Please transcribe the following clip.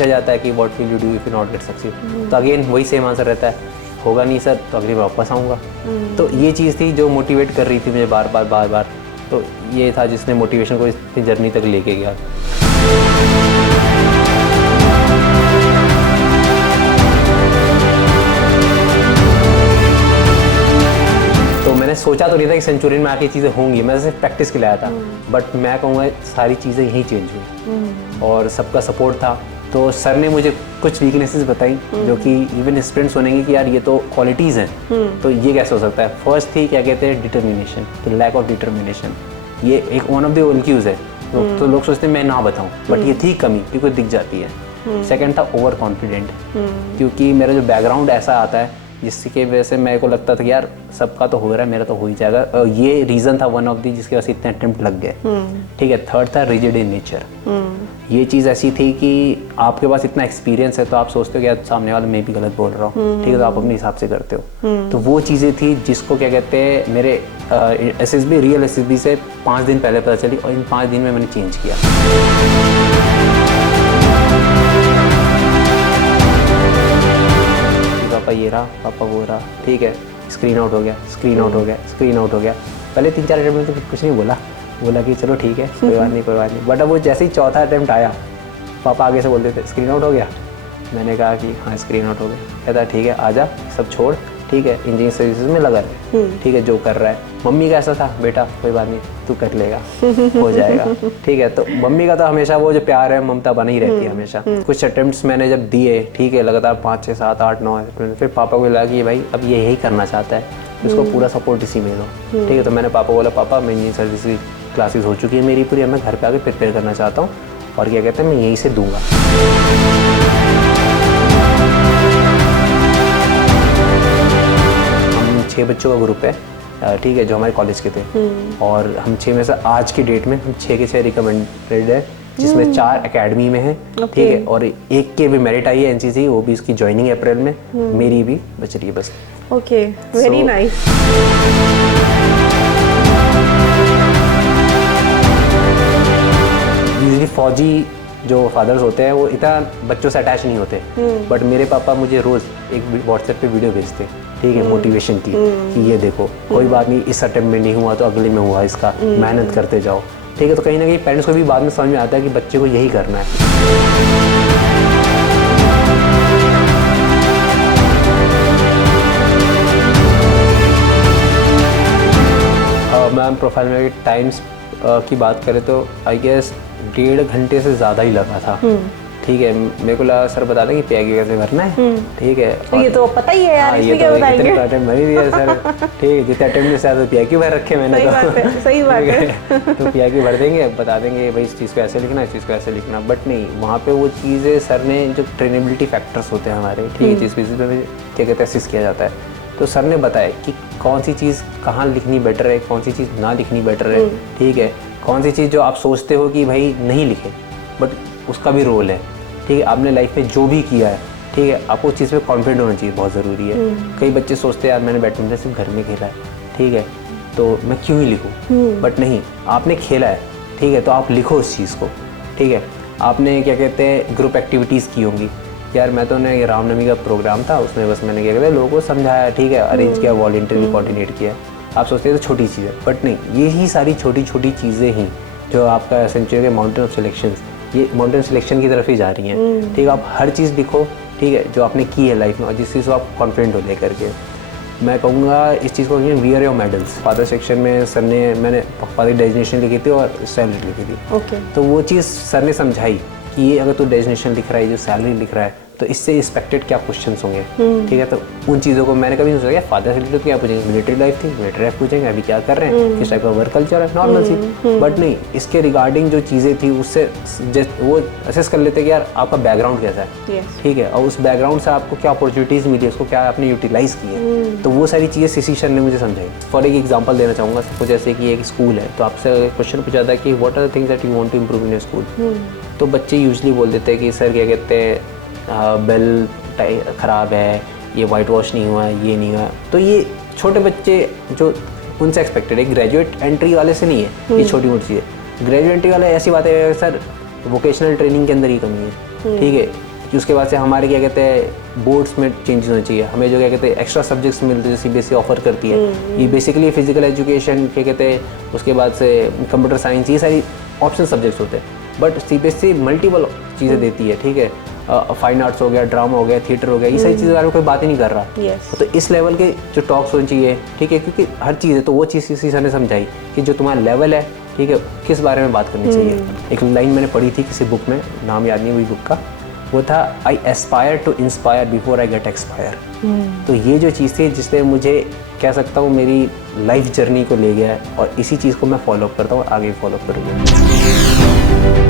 पूछा जाता है कि what will you do if you not gate succeed, तो अगेन वही सेम आंसर रहता है, होगा नहीं सर तो अगली बार वापस आऊँगा। तो ये चीज़ थी जो मोटिवेट कर रही थी मुझे बार बार। तो ये था जिसने मोटिवेशन को इस जर्नी तक लेके गया। तो मैंने सोचा तो नहीं था कि सेंचुरियन में आके चीज़ें होंगी, मैं सिर्फ प्रैक्टिस के लिए आया था, बट मैं कहूँगा सारी चीज़ें यहीं चेंज हुई और सबका सपोर्ट था। तो सर ने मुझे कुछ वीकनेसेस बताई जो कि इवन स्टूडेंट्स सुनेंगे कि यार ये तो क्वालिटीज़ हैं, तो ये कैसे हो सकता है। फर्स्ट थी क्या कहते हैं डिटर्मिनेशन, तो लैक ऑफ डिटर्मिनेशन, ये एक वन ऑफ द इनक्यूज है। तो लोग सोचते हैं मैं ना बताऊं, बट ये थी कमी क्योंकि दिख जाती है। सेकंड था ओवर कॉन्फिडेंट, क्योंकि मेरा जो बैकग्राउंड ऐसा आता है जिसकी वजह से मेरे को लगता था कि यार सबका तो हो रहा है, मेरा तो हो ही जाएगा। ये रीज़न था वन ऑफ दी जिसकी वजह से इतने अटेम्प्ट लग गए। ठीक है। थर्ड था रिजिड इन नेचर, ये चीज़ ऐसी थी कि आपके पास इतना एक्सपीरियंस है तो आप सोचते हो कि यार सामने वाला मैं भी गलत बोल रहा हूँ, ठीक है, तो आप अपने हिसाब से करते हो। तो वो चीज़ें थी जिसको क्या कहते हैं मेरे SSB रियल SSB से 5 दिन पहले पता चली और इन 5 दिन में मैंने चेंज किया। पापा ये रहा, पापा वो रहा, ठीक है, स्क्रीन आउट हो गया, स्क्रीन आउट हो गया, स्क्रीन आउट हो गया। पहले 3-4 अटेम्प्ट में तो कुछ नहीं बोला कि चलो ठीक है कोई बात नहीं। बट अब वो जैसे ही चौथा अटेम्प्ट आया, पापा आगे से बोलते थे स्क्रीन आउट हो गया। मैंने कहा कि हाँ स्क्रीन आउट हो गया। कहता ठीक है आजा, सब छोड़, ठीक है, इंजीनियरिंग सर्विसेज में लगा है, ठीक है, जो कर रहा है। मम्मी का ऐसा था, बेटा कोई बात नहीं तू कर लेगा, हो जाएगा, ठीक है। तो मम्मी का तो हमेशा वो जो प्यार है ममता बनी रहती है हमेशा। कुछ अटेम्प्ट्स मैंने जब दिए, ठीक है, लगातार 5, 6, 7, 8, 9, फिर पापा को लगा कि भाई अब ये यही करना चाहता है, उसको पूरा सपोर्ट इसी में दो, ठीक है। तो मैंने पापा को बोला पापा मैं इंजीनियरिंग सर्विसेज क्लासेस हो चुकी है मेरी पूरी, मैं घर पे आके प्रिपेयर करना चाहता हूँ और क्या कहते हैं मैं यहीं से दूंगा। हम 6 बच्चों का ग्रुप है, ठीक है, जो हमारे कॉलेज के थे, और हम 6 में से आज की डेट में हम 6 के 6 रिकमेंडेड है, जिसमें 4 एकेडमी में है, ठीक है, और एक के भी मेरिट आई है NCC, वो भी इसकी ज्वाइनिंग अप्रैल में, मेरी भी बच रही है बस। Okay, very nice. यूजली फौजी जो फादर्स होते हैं वो इतना बच्चों से अटैच नहीं होते, बट मेरे पापा मुझे रोज़ एक व्हाट्सएप पे वीडियो भेजते, ठीक है, मोटिवेशन की कि ये देखो कोई बात नहीं, इस अटेम्प्ट में नहीं हुआ तो अगले में हुआ, इसका मेहनत करते जाओ, ठीक है। तो कहीं ना कहीं पेरेंट्स को भी बाद में समझ में आता है कि बच्चे को यही करना है। मैम प्रोफाइल में टाइम्स की बात करें तो आई गेस 1.5 घंटे से ज़्यादा ही लगा था, ठीक है। मेरे को लगा सर बता दें कि PIQ कैसे भरना है, ठीक है। तो ये तो पता ही है यार, इसमें क्या बताएंगे। अटेम्प्ट भर ही दिया सर, ठीक है, जितने अटेम्प्ट से ज़्यादा PIQ भर रखे मैंने। सही बात है। तो PIQ भर देंगे, बता देंगे भाई इस चीज़ को ऐसे लिखना, इस चीज़ को ऐसे लिखना, बट नहीं, वहाँ पे वो चीज़ें सर ने जो ट्रेनेबिलिटी फैक्टर्स होते हैं हमारे, ठीक है, जिस चीज़ पे क्या कहते हैं असिस्ट किया जाता है, तो सर ने बताया कि कौन सी चीज़ कहाँ लिखनी बेटर है, कौन सी चीज़ ना लिखनी बेटर है, ठीक है, कौन सी चीज़ जो आप सोचते हो कि भाई नहीं लिखे बट उसका भी रोल है, ठीक है। आपने लाइफ में जो भी किया है, ठीक है, आपको उस चीज़ पे कॉन्फिडेंट होना चाहिए, बहुत ज़रूरी है। कई बच्चे सोचते हैं यार मैंने बैडमिंटन सिर्फ घर में खेला है, ठीक है, तो मैं क्यों ही लिखूँ, बट नहीं, आपने खेला है, ठीक है, तो आप लिखो उस चीज़ को, ठीक है। आपने क्या कहते हैं ग्रुप एक्टिविटीज़ की होंगी, यार मैं तो ये रामनवमी का प्रोग्राम था, उसमें बस मैंने क्या कहते हैं लोगों को समझाया, ठीक है, अरेंज किया, वॉलंटियरली कोऑर्डिनेट किया। आप सोचते हैं तो छोटी चीज़ है, बट नहीं, ये ही सारी छोटी छोटी चीज़ें ही जो आपका सेंचुरी के माउंटेन ऑफ सिलेक्शन, ये माउंटेन सिलेक्शन की तरफ ही जा रही हैं, ठीक है। आप हर चीज़ लिखो, ठीक है, जो आपने की है लाइफ में और जिस चीज़ को आप कॉन्फिडेंट हो लेकर के। मैं कहूँगा इस चीज़ को wear your medals. Father section में सर ने मैंने फादर डेजिग्नेशन लिखी थी और सैलरी लिखी थी, ओके। तो वो चीज़ सर ने समझाई कि ये अगर तू डेजिग्नेशन लिख रहा है, जो सैलरी लिख रहा है, तो इससे एक्सपेक्टेड क्या क्वेश्चंस होंगे, ठीक है। तो उन चीज़ों को मैंने कभी नहीं सोचा फादर से रिलेटेड क्या पूछेंगे, मिलिट्री लाइफ थी, मिलिट्री लाइफ पूछेंगे, अभी क्या कर रहे हैं, किस टाइप का वर्क कल्चर है, नॉर्मल सी, बट नहीं, इसके रिगार्डिंग जो चीज़ें थी उससे वो असेस कर लेते कि यार आपका बैकग्राउंड कैसा है, ठीक है, और उस बैकग्राउंड से आपको क्या अपॉर्चुनिटीज़ मिली, उसको क्या आपने यूटिलाइज़ की है, तो वो सारी चीज़ें सीसी सर ने मुझे समझाई। फॉर एक एग्जाम्पल देना चाहूँगा सबको, जैसे कि एक स्कूल है, तो आपसे क्वेश्चन पूछा था कि what are the things that you want to improve in your school, तो बच्चे यूजली बोल देते हैं कि सर क्या कहते हैं बेल ख़राब है, ये वाइट वॉश नहीं हुआ है, ये नहीं हुआ। तो ये छोटे बच्चे जो उनसे एक्सपेक्टेड है, ग्रेजुएट एंट्री वाले से नहीं है ये छोटी मोटी चीज़ें। ग्रेजुएट एंट्री वाले ऐसी बात है सर वोकेशनल ट्रेनिंग के अंदर ही कमी है, ठीक है, उसके बाद से हमारे क्या कहते हैं बोर्ड्स में चेंजेस होने चाहिए, हमें जो क्या कहते हैं एक्स्ट्रा सब्जेक्ट्स मिलते हैं जो सीबीएसई ऑफर करती है। ये बेसिकली फिजिकल एजुकेशन क्या कहते हैं, उसके बाद से कंप्यूटर साइंस, ये सारी ऑप्शनल सब्जेक्ट्स होते हैं। बट सीबीएसई मल्टीपल चीज़ें देती है, ठीक है, फाइन आर्ट्स हो गया, ड्रामा हो गया, थिएटर हो गया, ये सारी चीज़ों के बारे में कोई बात ही नहीं कर रहा। Yes. तो इस लेवल के जो टॉक्स होने चाहिए, ठीक है, क्योंकि हर चीज़ है तो वो चीज़ किसी सर ने समझाई कि जो तुम्हारा लेवल है, ठीक है, किस बारे में बात करनी चाहिए। एक लाइन मैंने पढ़ी थी किसी बुक में, नाम याद नहीं हुई बुक का, वो था I aspire to inspire before I get expire. तो ये जो चीज़ थी जिसने मुझे कह सकता हूँ मेरी लाइफ जर्नी को ले गया है, और इसी चीज़ को मैं फॉलो करता हूँ और आगे फॉलो करूँगा।